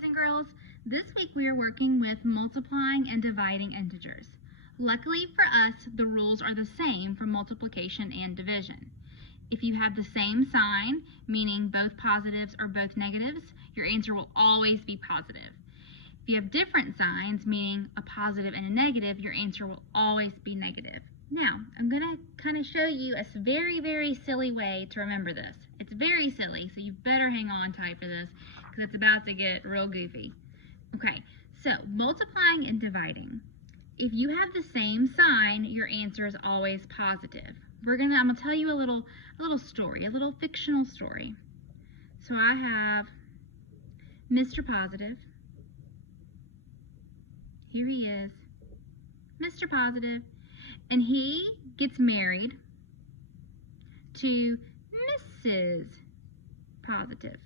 boys and girls. This week we are working with multiplying and dividing integers. Luckily for us, the rules are the same for multiplication and division. If you have the same sign, meaning both positives or both negatives, your answer will always be positive. If you have different signs, meaning a positive and a negative, your answer will always be negative. Now, I'm going to kind of show you a very, very silly way to remember this. It's very silly, so you better hang on tight for this because it's about to get real goofy. Okay, so multiplying and dividing. If you have the same sign, your answer is always positive. I'm going to tell you a little story, a little fictional story. So I have Mr. Positive. Here he is, Mr. Positive, and he gets married to Mrs. Positive.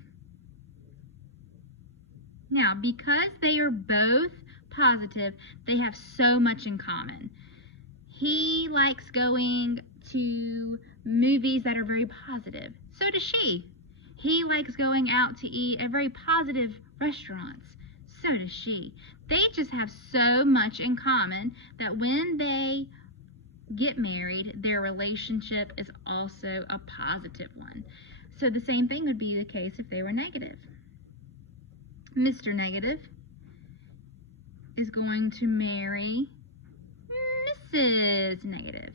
Now, because they are both positive, they have so much in common. He likes going to movies that are very positive. So does she. He likes going out to eat at very positive restaurants. So does she. They just have so much in common that when they get married, their relationship is also a positive one. So the same thing would be the case if they were negative. Mr. Negative is going to marry Mrs. Negative.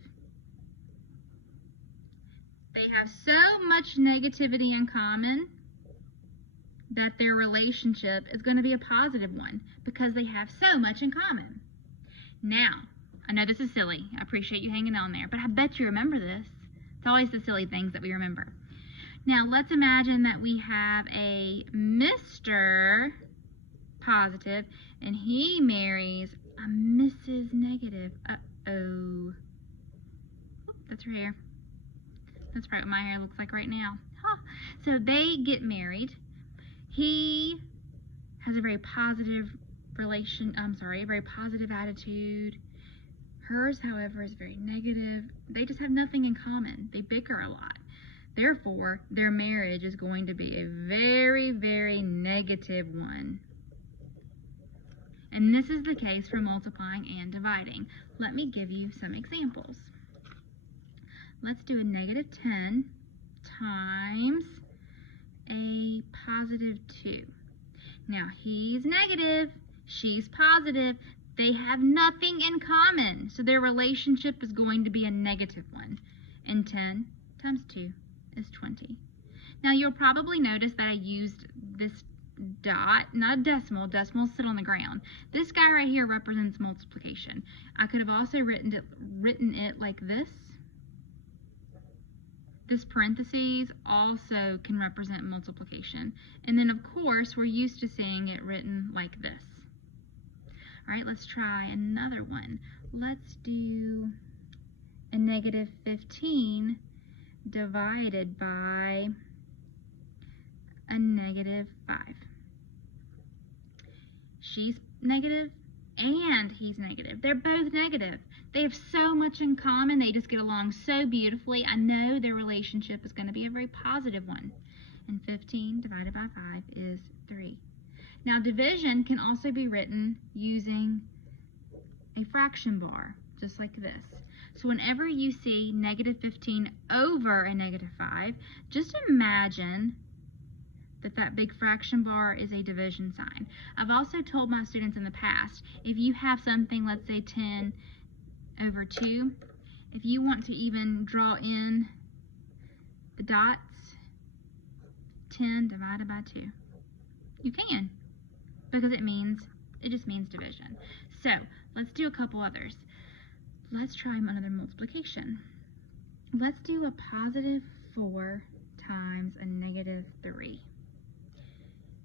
They have so much negativity in common that their relationship is going to be a positive one because they have so much in common. Now, I know this is silly. I appreciate you hanging on there, but I bet you remember this. It's always the silly things that we remember. Now, let's imagine that we have a Mr. Positive, and he marries a Mrs. Negative. Uh-oh. That's her hair. That's probably what my hair looks like right now. Huh. So they get married. He has a very positive a very positive attitude. Hers, however, is very negative. They just have nothing in common. They bicker a lot. Therefore, their marriage is going to be a very, very negative one. And this is the case for multiplying and dividing. Let me give you some examples. Let's do a -10 times a +2. Now, he's negative, she's positive. They have nothing in common, so their relationship is going to be a negative one. And 10 times 2 is 20. Now, you'll probably notice that I used this dot, not a decimal. Decimals sit on the ground. This guy right here represents multiplication. I could have also written it like this. This parentheses also can represent multiplication. And then, of course, we're used to seeing it written like this. All right, let's try another one. Let's do a -15 divided by a -5. She's negative and he's negative. They're both negative. They have so much in common. They just get along so beautifully. I know their relationship is going to be a very positive one. And 15 divided by 5 is 3. Now, division can also be written using a fraction bar, just like this. So whenever you see -15 over a -5, just imagine that big fraction bar is a division sign. I've also told my students in the past, if you have something, let's say 10 over 2, if you want to even draw in the dots, 10 divided by 2, you can, because it just means division. So let's do a couple others. Let's try another multiplication. Let's do a +4 times a -3.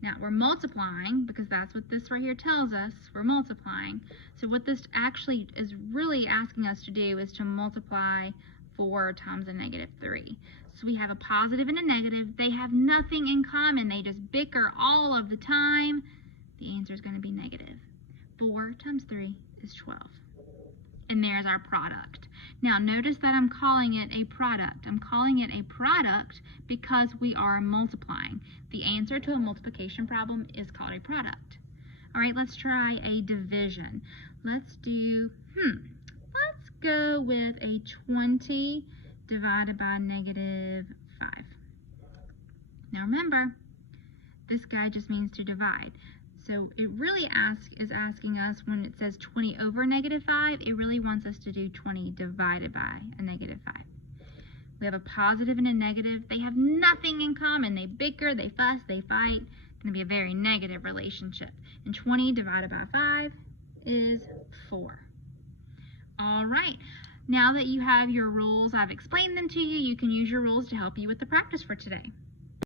Now, we're multiplying because that's what this right here tells us. We're multiplying. So what this actually is really asking us to do is to multiply 4 times a -3. So we have a positive and a negative. They have nothing in common. They just bicker all of the time. The answer is going to be negative. 4 times 3 is 12. And there's our product. Now notice that I'm calling it a product. I'm calling it a product because we are multiplying. The answer to a multiplication problem is called a product. All right, let's try a division. Let's go with a 20 divided by negative 5. Now remember, this guy just means to divide. So it really is asking us, when it says 20 over negative 5, it really wants us to do 20 divided by a negative 5. We have a positive and a negative. They have nothing in common. They bicker, they fuss, they fight. It's going to be a very negative relationship. And 20 divided by 5 is 4. All right. Now that you have your rules, I've explained them to you. You can use your rules to help you with the practice for today.